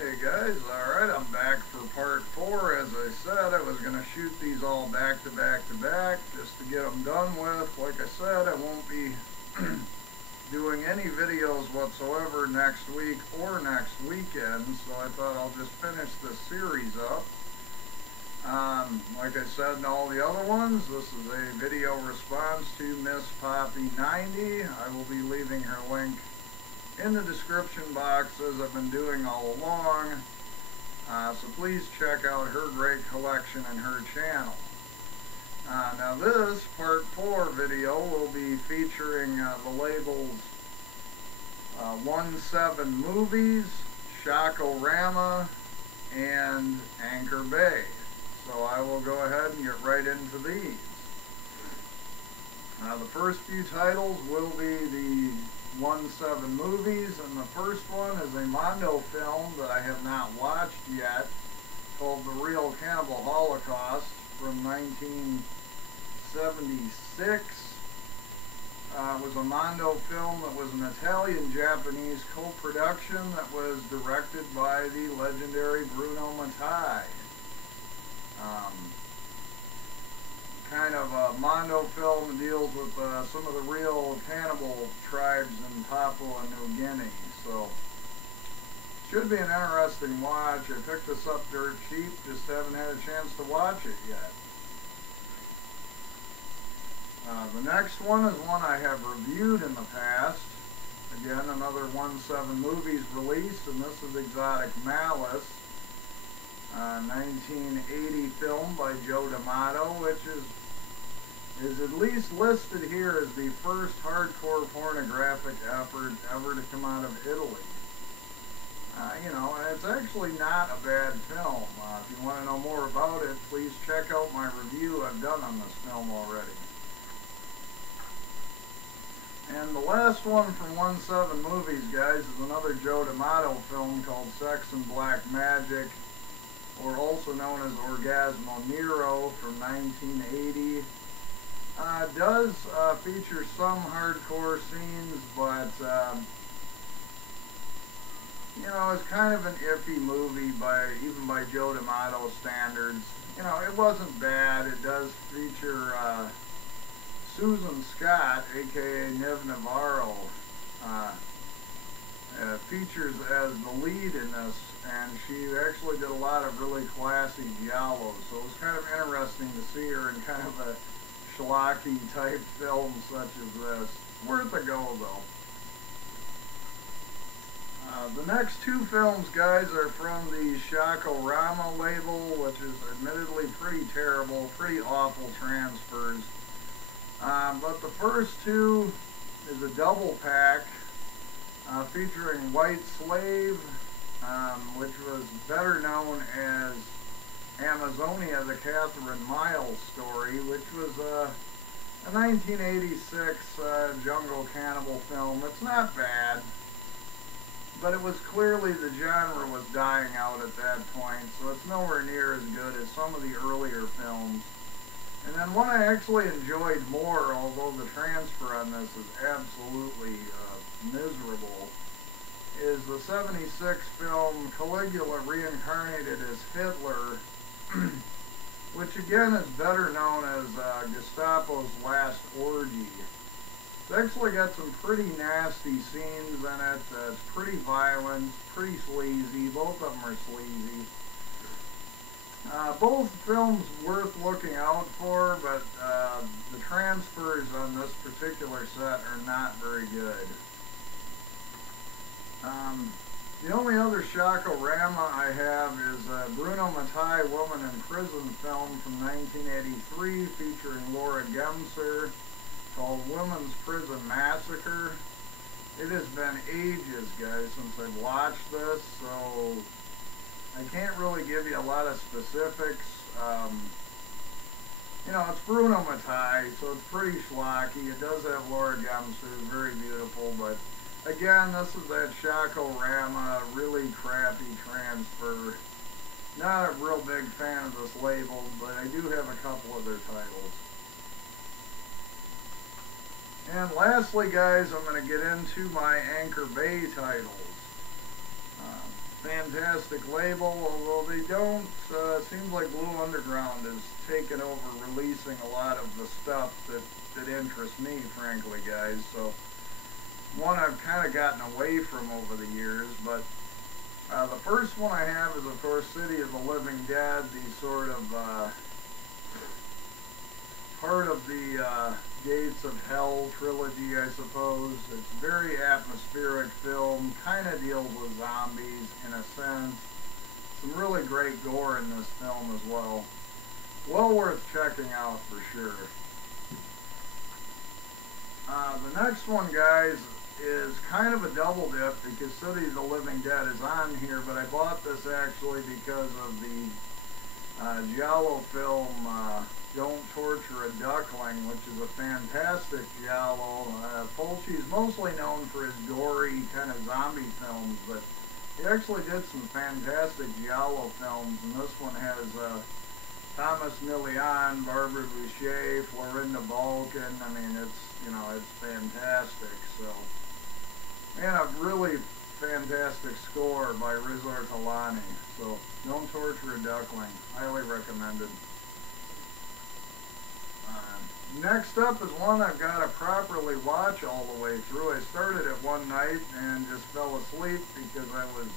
Hey guys, alright, I'm back for part 4. As I said, I was going to shoot these all back to back to back just to get them done with. Like I said, I won't be doing any videos whatsoever next week or next weekend, so I thought I'll just finish this series up. Like I said in all the other ones, this is a video response to Miss Poppy 90. I will be leaving her link in the description box as I've been doing all along, so please check out her great collection and her channel. Now this part 4 video will be featuring the labels 1-7 Movies, Rama, and Anchor Bay. So I will go ahead and get right into these. The first few titles will be the 1-7 Movies, and the first one is a Mondo film that I have not watched yet, called The Real Cannibal Holocaust from 1976. It was a Mondo film that was an Italian-Japanese co-production that was directed by the legendary Bruno Mattei. Kind of a Mondo film that deals with some of the real cannibal tribes in Papua New Guinea. So, should be an interesting watch. I picked this up dirt cheap, just haven't had a chance to watch it yet. The next one is one I have reviewed in the past. Again, another 1-7 Movies release, and this is Exotic Malice. 1980 film by Joe D'Amato, which is at least listed here as the first hardcore pornographic effort ever to come out of Italy. And it's actually not a bad film. If you want to know more about it, please check out my review I've done on this film already. And the last one from 1-7 Movies, guys, is another Joe D'Amato film called Sex and Black Magic, or also known as Orgasmo Nero, from 1980. Does feature some hardcore scenes, but it's kind of an iffy movie even by Joe D'Amato standards. It wasn't bad. It does feature Susan Scott, aka Niv Navarro, features as the lead in this, and she actually did a lot of really classy giallos, so it was kind of interesting to see her in kind of a schlocky type film such as this. Worth a go though. The next two films, guys, are from the Rama label, which is admittedly pretty terrible, pretty awful transfers. But the first two is a double pack featuring White Slave, which was better known as Amazonia, the Catherine Miles story, which was a 1986 jungle cannibal film. It's not bad, but it was clearly the genre was dying out at that point, so it's nowhere near as good as some of the earlier films. And then one I actually enjoyed more, although the transfer on this is absolutely miserable, is the 76 film Caligula Reincarnated as Hitler, which again is better known as Gestapo's Last Orgy. It's actually got some pretty nasty scenes in it. It's pretty violent, pretty sleazy. Both of them are sleazy. Both films worth looking out for, but the transfers on this particular set are not very good. The only other Rama I have is a Bruno Mattei Woman in Prison film from 1983 featuring Laura Gemser, called Women's Prison Massacre. It has been ages, guys, since I've watched this, so I can't really give you a lot of specifics. It's Bruno Mattei, so it's pretty schlocky. It does have Laura Gemser, very beautiful, but again, this is that Rama, really crappy transfer. Not a real big fan of this label, but I do have a couple of their titles. And lastly, guys, I'm going to get into my Anchor Bay titles. fantastic label, although they don't, seems like Blue Underground has taken over releasing a lot of the stuff that interests me, frankly, guys. So, one I've kind of gotten away from over the years, but the first one I have is, of course, City of the Living Dead, the sort of part of the Gates of Hell trilogy, I suppose. It's a very atmospheric film, kind of deals with zombies in a sense. Some really great gore in this film as well. Well worth checking out for sure. The next one, guys, is kind of a double dip because City of the Living Dead is on here, but I bought this actually because of the Giallo film Don't Torture a Duckling, which is a fantastic Giallo. Fulci's mostly known for his gory kind of zombie films, but he actually did some fantastic Giallo films, and this one has Thomas Milian, Barbara Boucher, Florinda Balkan. I mean, it's fantastic. So, and a really fantastic score by Riz Ortolani. So, Don't Torture a Duckling. Highly recommended. Next up is one I've got to properly watch all the way through. I started it one night and just fell asleep because I was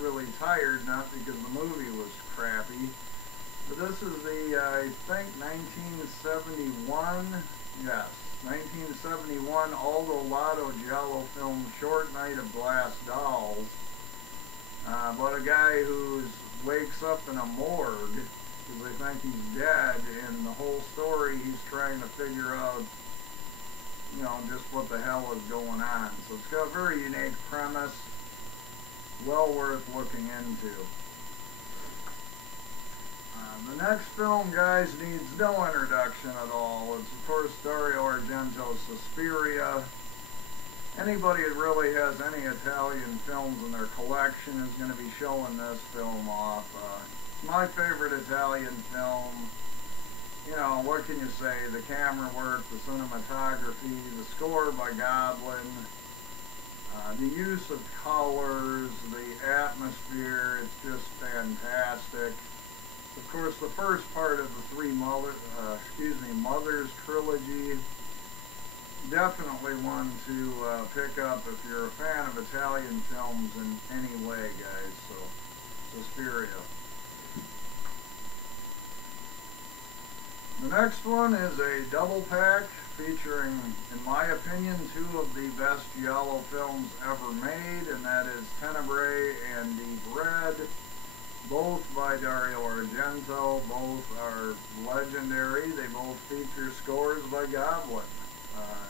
really tired, not because the movie was crappy. But this is the, I think, 1971, yes, 1971 Aldo Lado Giallo film Short Night of Glass Dolls. About a guy who wakes up in a morgue because they think he's dead, and the whole story he's trying to figure out, just what the hell is going on. So it's got a very unique premise, well worth looking into. The next film, guys, needs no introduction at all. It's, of course, Dario Argento's Suspiria. Anybody that really has any Italian films in their collection is going to be showing this film off. It's my favorite Italian film. What can you say? The camera work, the cinematography, the score by Goblin, the use of colors, the atmosphere, it's just fantastic. Of course, the first part of the Mothers trilogy, definitely one to pick up if you're a fan of Italian films in any way, guys. So, Suspiria. The next one is a double pack featuring, in my opinion, two of the best Giallo films ever made, and that is Tenebrae and Deep Red. Both by Dario Argento, both are legendary. They both feature scores by Goblin,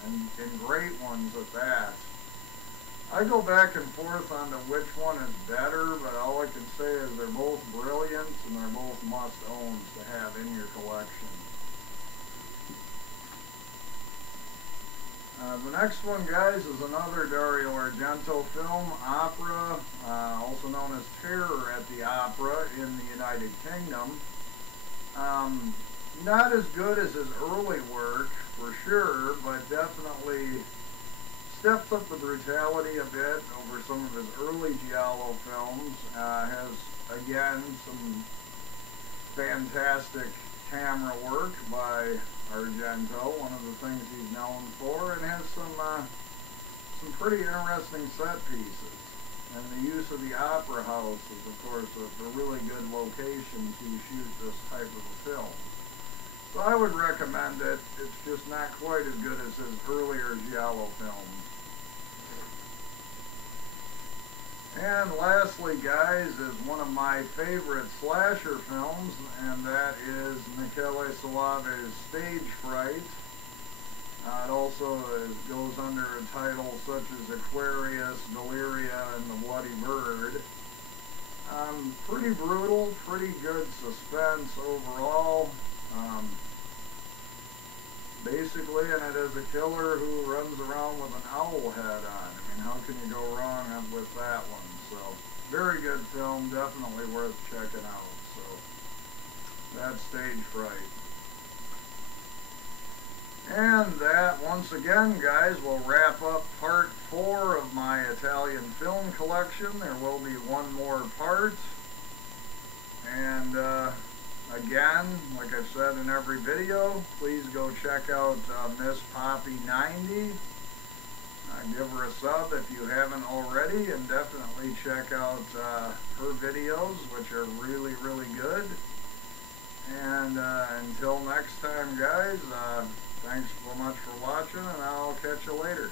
and great ones at that. I go back and forth on to which one is better, but all I can say is they're both brilliant and they're both must-owns to have in your collection. The next one, guys, is another Dario Argento film, Opera, also known as Terror at the Opera in the United Kingdom. Not as good as his early work, for sure, but definitely steps up the brutality a bit over some of his early Giallo films. Has, again, some fantastic camera work by Argento, one of the things he's known for, and has some pretty interesting set pieces. And the use of the Opera House is, of course, a really good location to shoot this type of a film. So I would recommend it. It's just not quite as good as his earlier Giallo films. And lastly, guys, is one of my favorite slasher films, and that is Michele Soave's Stage Fright. It also goes under a title such as Aquarius, Deliria, and The Bloody Bird. Pretty brutal, pretty good suspense overall. Basically, and it is a killer who runs around with an owl head on. I mean, how can you go wrong with that one? So, very good film, definitely worth checking out. So, that's Stage Fright. And that, once again, guys, will wrap up part 4 of my Italian film collection. There will be one more part. And again, like I said in every video, please go check out Miss Poppy 90. Give her a sub if you haven't already, and definitely check out her videos, which are really, really good. And until next time, guys, thanks so much for watching, and I'll catch you later.